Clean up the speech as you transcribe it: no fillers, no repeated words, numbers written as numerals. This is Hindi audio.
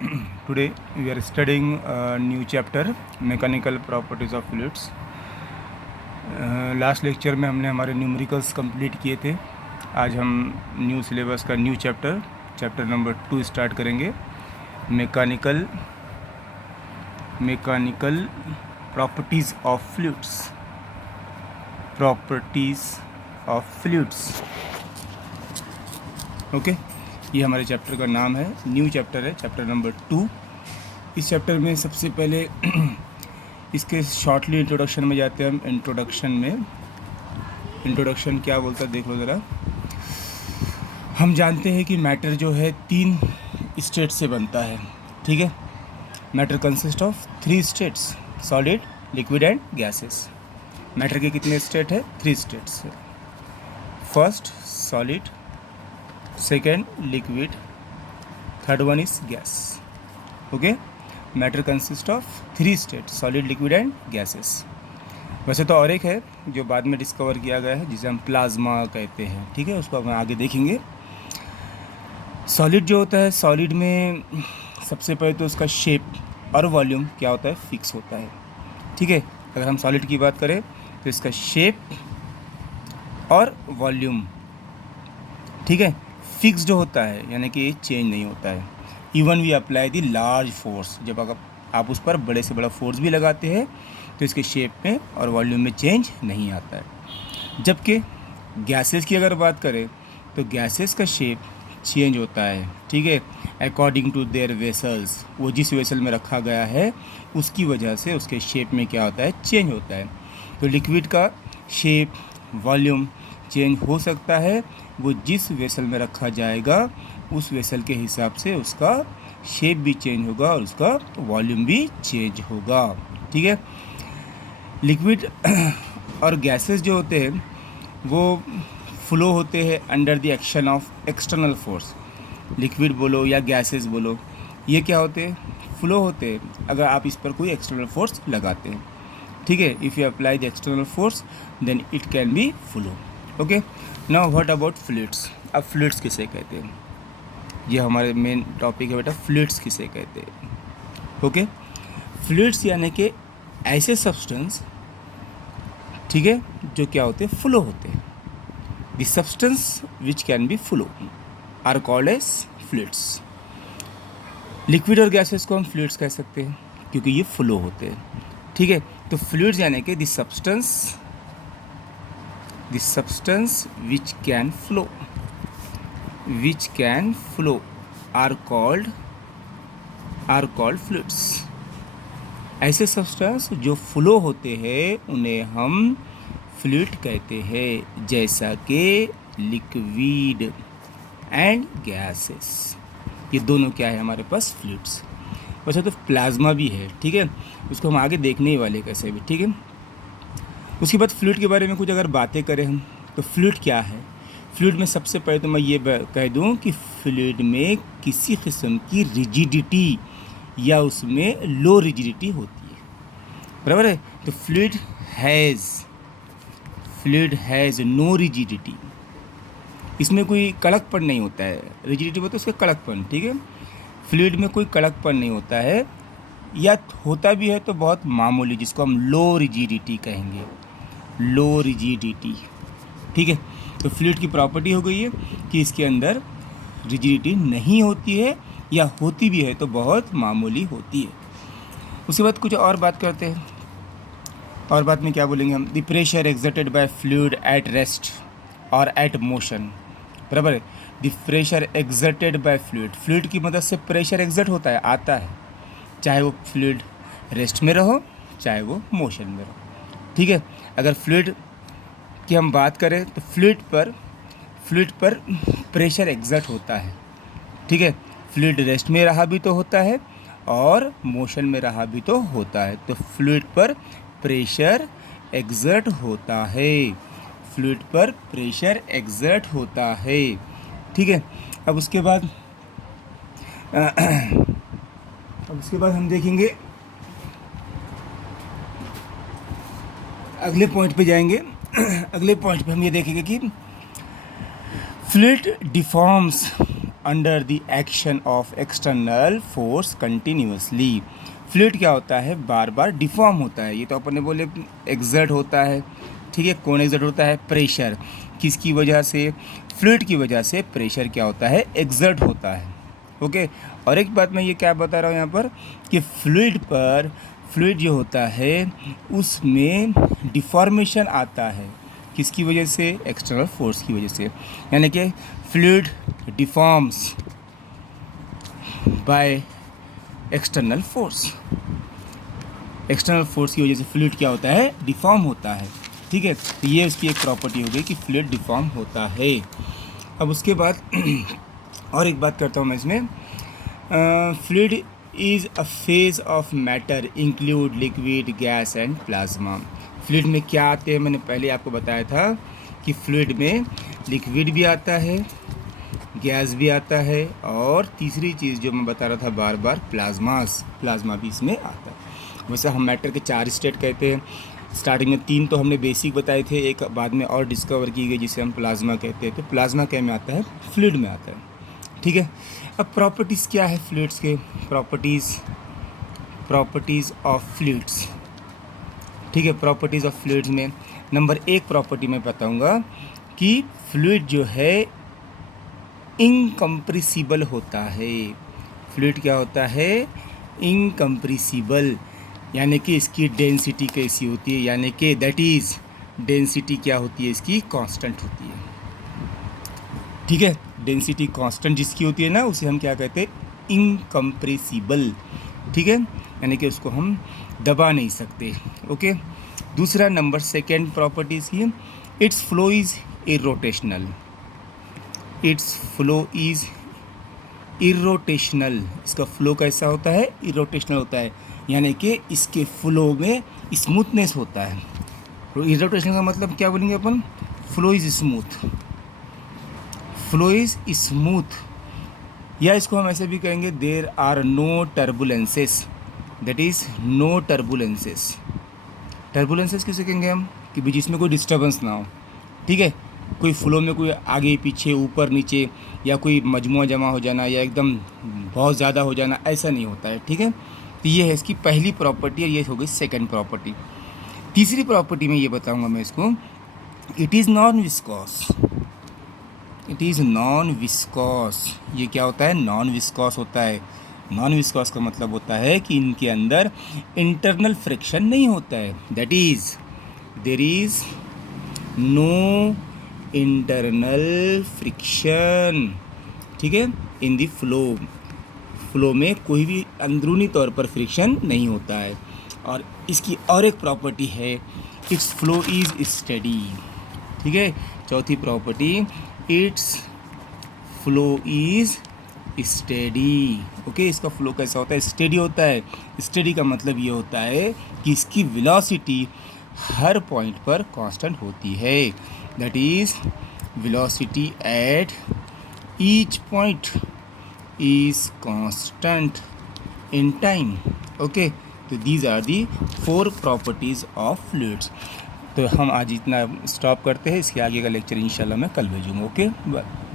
Today we are studying a new chapter, mechanical properties of fluids. Last lecture में हमने हमारे न्यूमेरिकल्स कंप्लीट किए थे. आज हम न्यू सिलेबस का न्यू चैप्टर नंबर 2 स्टार्ट करेंगे. Mechanical properties of fluids. Okay, ये हमारे चैप्टर का नाम है. न्यू चैप्टर है, चैप्टर नंबर 2. इस चैप्टर में सबसे पहले इसके शॉर्टली इंट्रोडक्शन में जाते हैं हम. इंट्रोडक्शन क्या बोलता है देख लो ज़रा. हम जानते हैं कि मैटर जो है 3 स्टेट से बनता है. ठीक है, matter consist of 3 states, solid, liquid and gases. Matter के कितने स्टेट है? 3 स्टेट्स है. First solid, second liquid, third one is gas. Okay, matter consist of 3 state, solid, liquid and gases. वैसे तो और एक है जो बाद में डिस्कवर किया गया है, जिसे हम प्लाज्मा कहते हैं. ठीक है, उसको हम आगे देखेंगे. सॉलिड जो होता है, सॉलिड में सबसे पहले तो उसका शेप और वॉल्यूम क्या होता है? फिक्स होता है. ठीक है, अगर हम सॉलिड की बात करें तो इसका शेप और वॉल्यूम, ठीक है, फिक्स जो होता है, यानी कि चेंज नहीं होता है. Even we apply the large force, जब अगर आप उस पर बड़े से बड़ा फोर्स भी लगाते हैं तो इसके शेप में और वॉल्यूम में चेंज नहीं आता है. जबकि गैसेस की अगर बात करें तो गैसेस का शेप चेंज होता है. ठीक है, अकॉर्डिंग टू देयर वेसल्स, वो जिस वेसल में रखा गया है उसकी वजह से उसके शेप में क्या होता है? चेंज होता है. तो लिक्विड का शेप, वॉल्यूम चेंज हो सकता है. वो जिस वेसल में रखा जाएगा उस वेसल के हिसाब से उसका शेप भी चेंज होगा और उसका वॉल्यूम भी चेंज होगा. ठीक है, लिक्विड और गैसेस जो होते हैं वो फ्लो होते हैं under the action of external force. Liquid बोलो या गैसेस बोलो, ये क्या होते हैं? फ्लो होते हैं अगर आप इस पर कोई एक्सटर्नल फोर्स लगाते हैं. ठीक है, if you apply the external force then it can be flow. Okay, now what about fluids. अब फ्लूइड्स किसे कहते हैं? ये हमारे मेन टॉपिक है बेटा, फ्लूइड्स किसे कहते हैं. ओके, फ्लूइड्स यानी कि ऐसे सब्सटेंस, ठीक है, जो क्या होते हैं? फ्लो होते हैं. The substance which can be flow are called as fluids. Liquid और गैसेस को हम फ्लूइड्स कह सकते हैं क्योंकि ये फ्लो होते हैं. ठीक है, तो फ्लूइड्स यानी कि the substance which can flow are called fluids. ऐसे सब्सटेंस जो फ्लो होते हैं उन्हें हम फ्लूइड कहते हैं, जैसा कि लिक्विड एंड गैसेस. ये दोनों क्या है हमारे पास? फ्लूइड्स. वैसे तो प्लाज्मा भी है, ठीक है, उसको हम आगे देखने ही वाले कैसे भी. ठीक है, उसके बाद फ्लूइड के बारे में कुछ अगर बातें करें हम तो फ्लूइड क्या है? फ्लूइड में सबसे पहले तो मैं ये कह दूं कि फ्लूइड में किसी किस्म की रिजिडिटी या उसमें लो रिजिडिटी होती है. बराबर है. तो फ्लूइड हैज़ नो रिजिडिटी. इसमें कोई कड़कपन नहीं होता है. रिजिडिटी बोलते हैं उसका कड़कपन. ठीक है, फ्लूइड में कोई कड़कपन नहीं होता है, या होता भी है तो बहुत मामूली, जिसको हम लो रिजिडिटी कहेंगे. लो रिजिडिटी. ठीक है, तो फ्लूइड की प्रॉपर्टी हो गई है कि इसके अंदर रिजिडिटी नहीं होती है, या होती भी है तो बहुत मामूली होती है. उसके बाद कुछ और बात करते हैं. और बात में क्या बोलेंगे हम? The pressure exerted by fluid at rest और एट मोशन. बराबर है. The pressure exerted by fluid की मदद से प्रेशर एक्सर्ट होता है, आता है, चाहे वो फ्लूइड रेस्ट में रहो चाहे वो मोशन में रहो. ठीक है, अगर फ्लूइड की हम बात करें तो फ्लूइड पर प्रेशर एक्सर्ट होता है. ठीक है, फ्लूइड रेस्ट में रहा भी तो होता है और मोशन में रहा भी तो होता है. तो फ्लूइड पर प्रेशर एक्सर्ट होता है. फ्लूइड पर प्रेशर एक्सर्ट होता है. ठीक है, अब उसके बाद हम देखेंगे, अगले पॉइंट पे जाएंगे. अगले पॉइंट पे हम ये देखेंगे कि fluid deforms under the action of external force continuously. Fluid क्या होता है, बार बार डिफॉर्म होता है। ये तो अपन ने बोले एक्सर्ट होता है, ठीक है। कौन एक्सर्ट होता है, प्रेशर। किसकी वजह से, फ्लूइड की वजह से प्रेशर क्या होता है, एक्सर्ट होता है। ओके। और एक बात मैं ये क्या बता रहा हूँ यहाँ पर कि फ्लूइड जो होता है उसमें डिफॉर्मेशन आता है। किसकी वजह से, एक्सटर्नल फोर्स की वजह से। यानी कि fluid deforms by external force. External force की वजह से फ्लूइड क्या होता है, डिफॉर्म होता है, ठीक है। तो ये उसकी एक प्रॉपर्टी हो गई कि फ्लूइड डिफॉर्म होता है। अब उसके बाद और एक बात करता हूँ मैं इसमें, fluid is a phase of matter include liquid, gas and plasma. Fluid में क्या आते हैं, मैंने पहले आपको बताया था कि फ्लूइड में लिक्विड भी आता है, गैस भी आता है, और तीसरी चीज़ जो मैं बता रहा था बार बार, प्लाज्मा भी इसमें आता है। वैसे हम मैटर के 4 स्टेट कहते हैं। स्टार्टिंग में 3 तो हमने बेसिक बताए थे, एक बाद में और डिस्कवर की गई जिसे हम प्लाज्मा कहते हैं। तो प्लाज्मा क्या में आता है, फ्लूइड में आता है, ठीक है। अब प्रॉपर्टीज़ क्या है फ्लूइड्स के, प्रॉपर्टीज़ ऑफ फ्लूइड्स, ठीक है। प्रॉपर्टीज़ ऑफ फ्लूइड्स में नंबर 1 प्रॉपर्टी मैं बताऊंगा कि फ्लूइड जो है इनकम्प्रेसिबल होता है। फ्लूइड क्या होता है, इनकम्प्रेसिबल, यानी कि इसकी डेंसिटी कैसी होती है, यानी कि दैट इज़ डेंसिटी क्या होती है, इसकी कांस्टेंट होती है, ठीक है। डेंसिटी कांस्टेंट जिसकी होती है ना, उसे हम क्या कहते हैं, इनकम्प्रेसिबल, ठीक है। यानी कि उसको हम दबा नहीं सकते, ओके। दूसरा नंबर 2 प्रॉपर्टीज़ की, it's flow is irrotational. It's flow is irrotational, इसका फ्लो कैसा होता है, इरोटेशनल होता है, यानी कि इसके फ्लो में स्मूथनेस होता है। तो इरोटेशनल का मतलब क्या बोलेंगे अपन, flow is smooth, flow is smooth, या इसको हम ऐसे भी कहेंगे, there are no turbulences, that is no turbulences. Turbulences किसे कहेंगे हम, कि भी जिसमें कोई डिस्टर्बेंस ना हो, ठीक है। कोई फ्लो में कोई आगे पीछे ऊपर नीचे या कोई मजमुआ जमा हो जाना या एकदम बहुत ज़्यादा हो जाना, ऐसा नहीं होता है, ठीक है। तो ये है इसकी पहली प्रॉपर्टी, और ये हो गई 2 प्रॉपर्टी। तीसरी प्रॉपर्टी में ये बताऊंगा मैं इसको, it is non viscous. It is non viscous, ये क्या होता है, नॉन विस्कॉस होता है। नॉन विस्कॉस का मतलब होता है कि इनके अंदर इंटरनल फ्रिक्शन नहीं होता है, that is there is no internal friction, ठीक है, इन द फ्लो में कोई भी अंदरूनी तौर पर फ्रिक्शन नहीं होता है। और इसकी और एक प्रॉपर्टी है, इट्स फ्लो इज़ स्टेडी, ठीक है। चौथी property, it's flow is steady, okay. इसका फ्लो कैसा होता है, स्टेडी होता है। स्टेडी का मतलब ये होता है कि इसकी वेलोसिटी हर पॉइंट पर कांस्टेंट होती है, that is velocity at each point is constant in time, okay. तो these are the 4 properties of fluids. तो हम आज इतना स्टॉप करते हैं, इसके आगे का लेक्चर इंशाल्लाह मैं कल भेजूँगा, ओके।